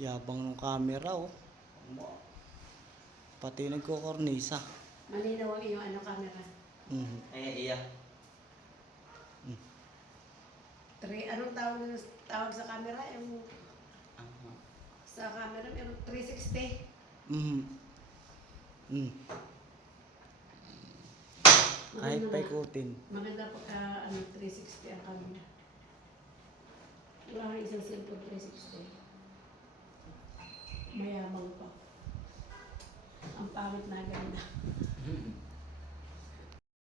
Yabang ng camera, oh. Pati nagkukornisa. Malinaw ang iyong camera. Iya. Anong tawag sa camera? Yung sa camera, meron 360. Kahit paikutin. Maganda pagka 360 ang camera. Wala kang isang cellphone 360. Mayabang pa. Ang pangit na ganda.